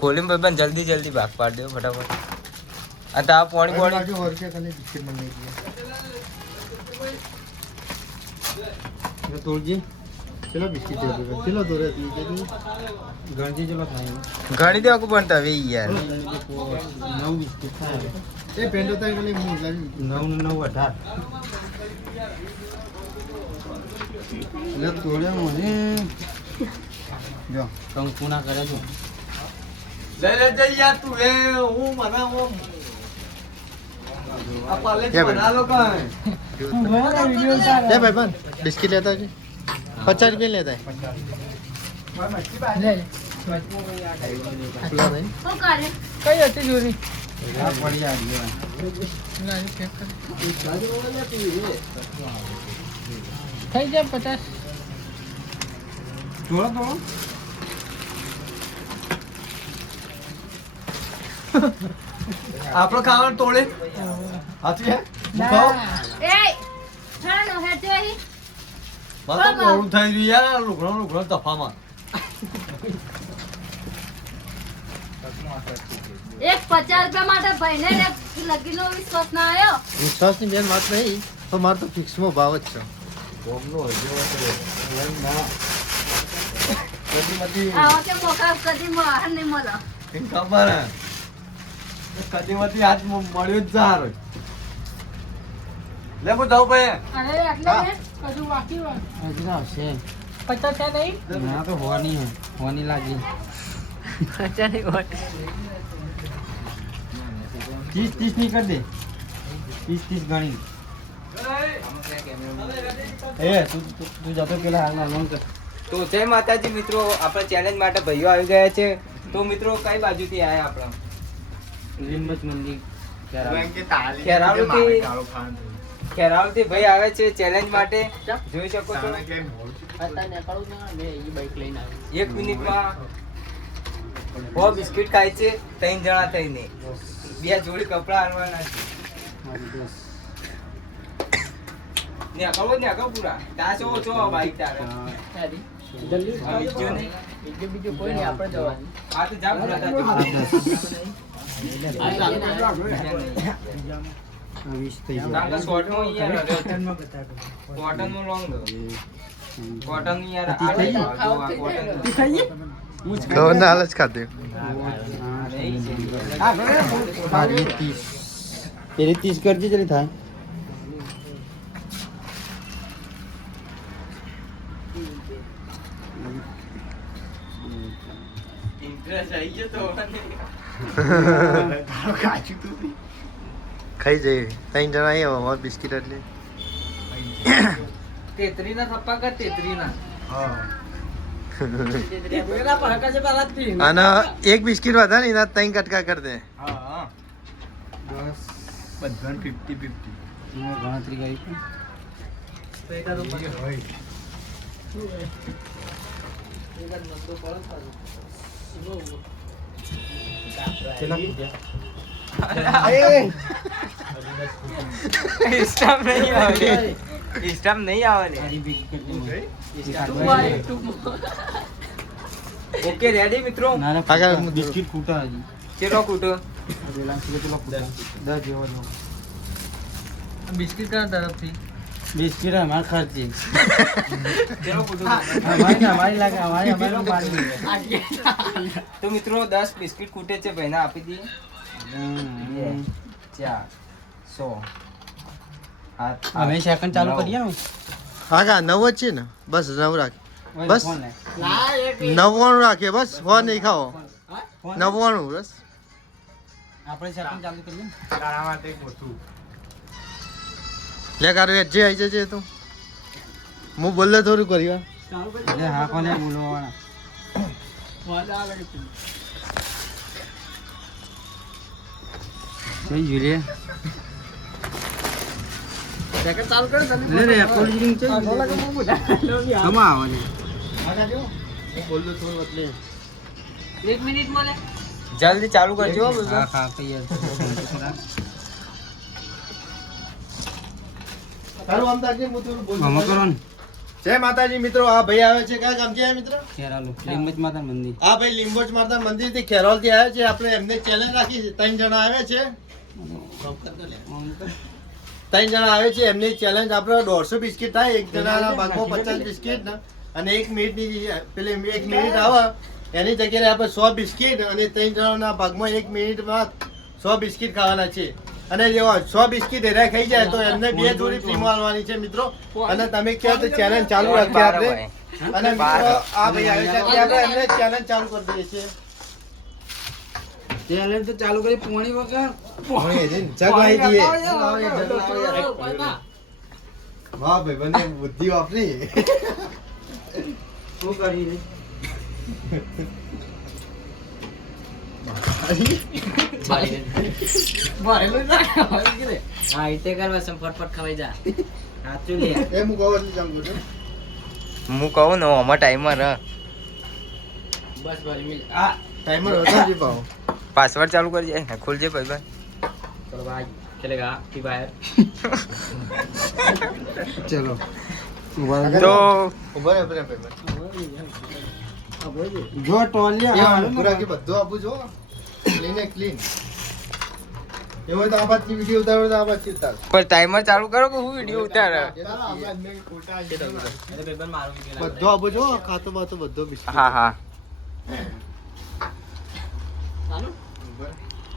खोली में बन जल्दी जल्दी भाग पाड़ दो फटाफट आता आप पानी पानी और क्या खाली बिस्किट बनने दिया तोड़ जी चलो बिस्किट दे दो चलो दो रे गणजी चलो खाएंगे घणी देवा को बनता है यार 9 बिस्किट खाए ए पेंडो तक के लिए मुंह लगी 9 18 ले तोड़े मुझे જો કંકુના કરે છો લે યાર તું એ હું મને હું આ પાલે બના લો કાય ले भाई बन बिस्किट लेता है 50 रुपए लेता है ले खुला नहीं શું કરે कई अच्छी चोरी आ बढ़िया आ रही है ना ये फेंक कर થઈ જાય 50 જોડો તો આપણો ખાવાનું તોડે હાથી હે ખાઓ એ છાનો હેતે હી માતા મોડું થઈ રહ્યું યાર લુગડો તફામાં એક 50 રૂપિયા માટે ભાઈને લગીનો વિશ્વાસ ના આવ્યો વિશ્વાસની બેન વાત નહીં તો મારે તો ફિક્સમાં ભાવ જ છે બોમનો હજો એમ ના કદીમાંથી આવા કે મોકા કદી મહાન નહીં મળે એમ ખબર હે કદીમાંથી આજ મળ્યો જ જાર લે હું જાઉં ભાઈ અરે એટલે કજુ બાકી હોય હજી આવશે 50 છે નહીં ના તો હોવાની લાગી 50 નહીં હોય 30 ની કર દે 30 ગણી એ તું જતો પેલા હાલમાં લોન કર તો જય માતાજી મિત્રો આપણા ચેલેન્જ માટે ભાઈઓ આવી ગયા છે તો મિત્રો કઈ બાજુથી આયા આપણા લીંબચ મંદિર ખેરાલુથી ભાઈ આવે છે ચેલેન્જ માટે જોઈ શકો છો એક મિનિટમાં 100 બિસ્કિટ ખાય છે 3 જણા થઈને 2 જોડી કપડા આલવાના છે ને આગળ પૂરા તાસો ઓછો બાઈક તારે જલ્દી બીજો કોઈ નહીં આપણે જવાનું આ તો જા પૂરા તા 20 થઈ કાકા શોર્ટમાં યાર કોટનનો લોંગ દો કોટન યાર આ કોટન કવર ના હાલ જ ખાતે પેલી 30 કરજે જરી થાય ઇન્ટરેસ્ટ આવી ગયો તો ખાઈ જઈએ 3 જણા અહીંયા અમાર બિસ્કિટ એટલે તેત્રીના થપ્પા કર તેત્રીના અને એક બિસ્કિટ વધારે ને એના 3 કટકા કર દે હા બસ બધાને 50-50 ગણતરી કરી સ્ટાફ નહીં આવે સ્ટાફ નહીં આવે ઓકે રેડી મિત્રો બિસ્કિટ ખૂટા હજી ચેલો કૂટો બિસ્કિટ કયા તરફથી બિસ્કિટ અમાર ખર્ચી ચેલો કૂટો અમારી લાગે અમારી તો મિત્રો 10 બિસ્કિટ કૂટે છે ભાઈને આપી દઈએ 4 100 અમે સેકન્ડ ચાલુ કરીએ ને હા કા 9 જ છે ને બસ 9 રાખી બસ 99 રાખીએ બસ 100 નહીં ખાઓ 99 બસ આપણે સેકન્ડ ચાલુ કરીએ તારા માટે પોતું લે કારો જે આવી જશે તો હું બોલે થોડું કર્યું અરે હા કોને બોલવાના કઈ જોઈએ સેકન્ડ ચાલુ કરો લે રે કોલિંગ છે કમા આવવાની બોલ દો થોડું એટલે 1 મિનિટ મળે જલ્દી ચાલુ કરજો હા હા તૈયાર તારું આમ તાકે હું થોડું બોલ કરો ને જય માતાજી મિત્રો. આ ભાઈ આવે છે કયા ગામથી આવ્યા મિત્રો? ખેરાલુ લીંબચ માતા મંદિર. આ ભાઈ લીંબોચ માતા મંદિર થી ખેરોલ થી આવ્યા છે. આપણે એમને ચેલેન્જ રાખી છે. 3 જણા આવે છે. 3 જણા આવે છે. એમની ચેલેન્જ આપણે 150 બિસ્કિટ થાય. એક જણાના ભાગમાં 50 બિસ્કિટ અને 1 મિનિટની પેલી 1 મિનિટ આવે એની જગ્યાએ આપણે 100 બિસ્કિટ અને 3 જણાના ભાગમાં 1 મિનિટમાં 100 બિસ્કિટ ખાવાના છે. અને જો 100 બિસ્કિટ એરા ખાઈ જાય તો એમને 2 જોડી ફ્રીમાં આલવાની છે મિત્રો. અને તમે કહો તો ચેલેન્જ ચાલુ રાખીએ આપણે. અને મિત્રો આ ભાઈ આવે છે એટલે આપણે એમને ચેલેન્જ ચાલુ કરી દઈએ છીએ. ચેલેન્જ તો ચાલુ કરી પોણી વગર જગવાઈ દઈએ. વાહ ભાઈ બંને બુદ્ધિ વાપરી. શું કરી હા ઇતે કરવા સમ ફટફટ ખવાઈ જા સાચું લે એ હું કહું છું જામ છું. હું કહું ને આમાં ટાઈમર બસ ભરી મિલ આ ટાઈમર વધારી પાઓ. પાસવર્ડ ચાલુ કરજે ખોલજે ભાઈ. ચલો ભાઈ ચલેગા ફ્રી ફાયર ચલો તો ઉભા રહે ભાઈ. જો ટોલિયા પૂરા કે બધું આપું છો ક્લીન ક્લીન. એવો તો આ બાજુ વિડિયો ઉતારો તો આ બાજુ ઉતાર. પર ટાઈમર ચાલુ કરો કે હું વિડિયો ઉતારે. બધો આપું છો ખાતો બાતો બધો બિસ્કિટ. હા હા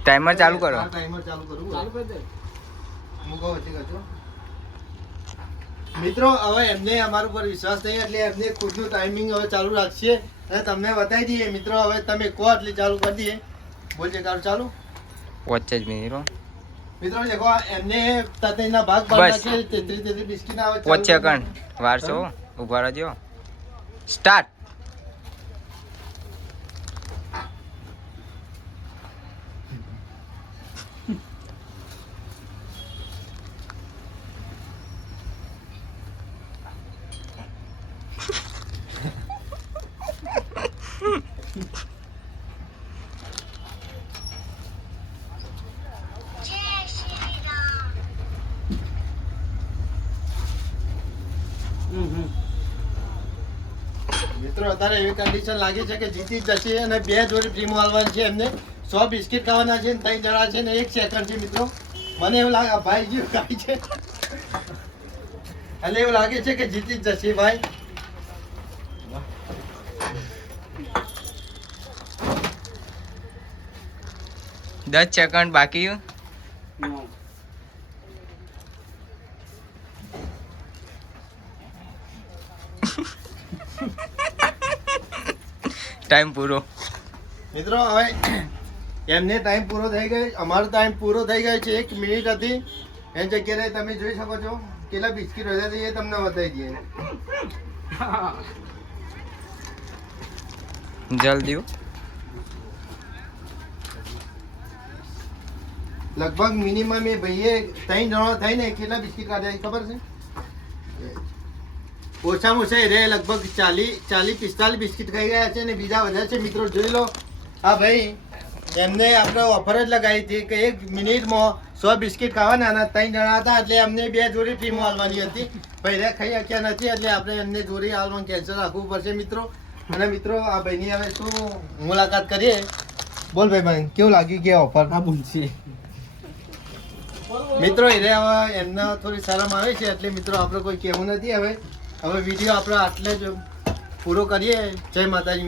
ટાઈમર ચાલુ કરો. ટાઈમર ચાલુ કરું. ચાલુ કરી દે હું કહું છું કચો. મિત્રો હવે એમને અમારા ઉપર વિશ્વાસ નહીં એટલે એમને ખુદનું ટાઈમિંગ હવે ચાલુ રાખશે અને તમને બતાવી દઈએ મિત્રો. હવે તમે કહો એટલે ચાલુ કરી દઈએ. બોલજે કારું ચાલુ. 5 મિનિટ મિત્રો દેખો એમને તતેના ભાગ બસ. પાડ્યા છે. 33 બિસ્કિટ આવે. 5 સેકન્ડ વાર છો ઉભા રહેજો. સ્ટાર્ટ. મિત્રો અત્યારે એવી કન્ડિશન લાગી છે કે જીતી જ જશે અને 2 જોડી ફ્રીમાં આલવાની છે એમને. 100 બિસ્કિટ ખાવાના છે 3 જણા છે ને 1 સેકન્ડ છે મિત્રો. મને એવું લાગે ભાઈ જીવ ખાય છે એટલે એવું લાગે છે કે જીતી જ જશે ભાઈ. દસ સેકન્ડ બાકી. ટાઈમ પૂરો. મિત્રો હવે એમને ટાઈમ પૂરો થઈ ગયો. અમારો ટાઈમ પૂરો થઈ ગયો છે. 1 મિનિટ હતી એ જગ્યાએ તમે જોઈ શકો છો કેટલા બિસ્કિટ હતા એ તમને બતાવી દઈએ. જલ્દી. લગભગ મિનિમમ એ ભાઈએ 3 જણા થઈને કેટલા બિસ્કિટ કાઢ્યા છે ખબર છે? ઓછામાં ઓછા રે લગભગ 40-45 બિસ્કિટ ખાઈ ગયા છે અને બીજા વધારે છે મિત્રો. જોઈ લો આ ભાઈ એમને આપણે ઓફર જ લગાવી હતી કે 1 મિનિટમાં 100 બિસ્કિટ ખાવાના અને 3 જણા હતા એટલે અમને 2 જોડી ફ્રીમાં આલવાની હતી. ભાઈ ખાઈ શક્યા નથી એટલે આપણે એમને જોડી આલવાનું કેન્સલ રાખવું પડશે મિત્રો. અને મિત્રો આ ભાઈની હવે શું મુલાકાત કરીએ. બોલ ભાઈ કેવું લાગ્યું કે ઓફર? આ બુંચી મિત્રો એ હવે એમને થોડી શરમ આવે છે એટલે મિત્રો આપણે કોઈ કહેવું નથી. હવે વિડીયો આપણે આટલે જ પૂરો કરીએ. જય માતાજી.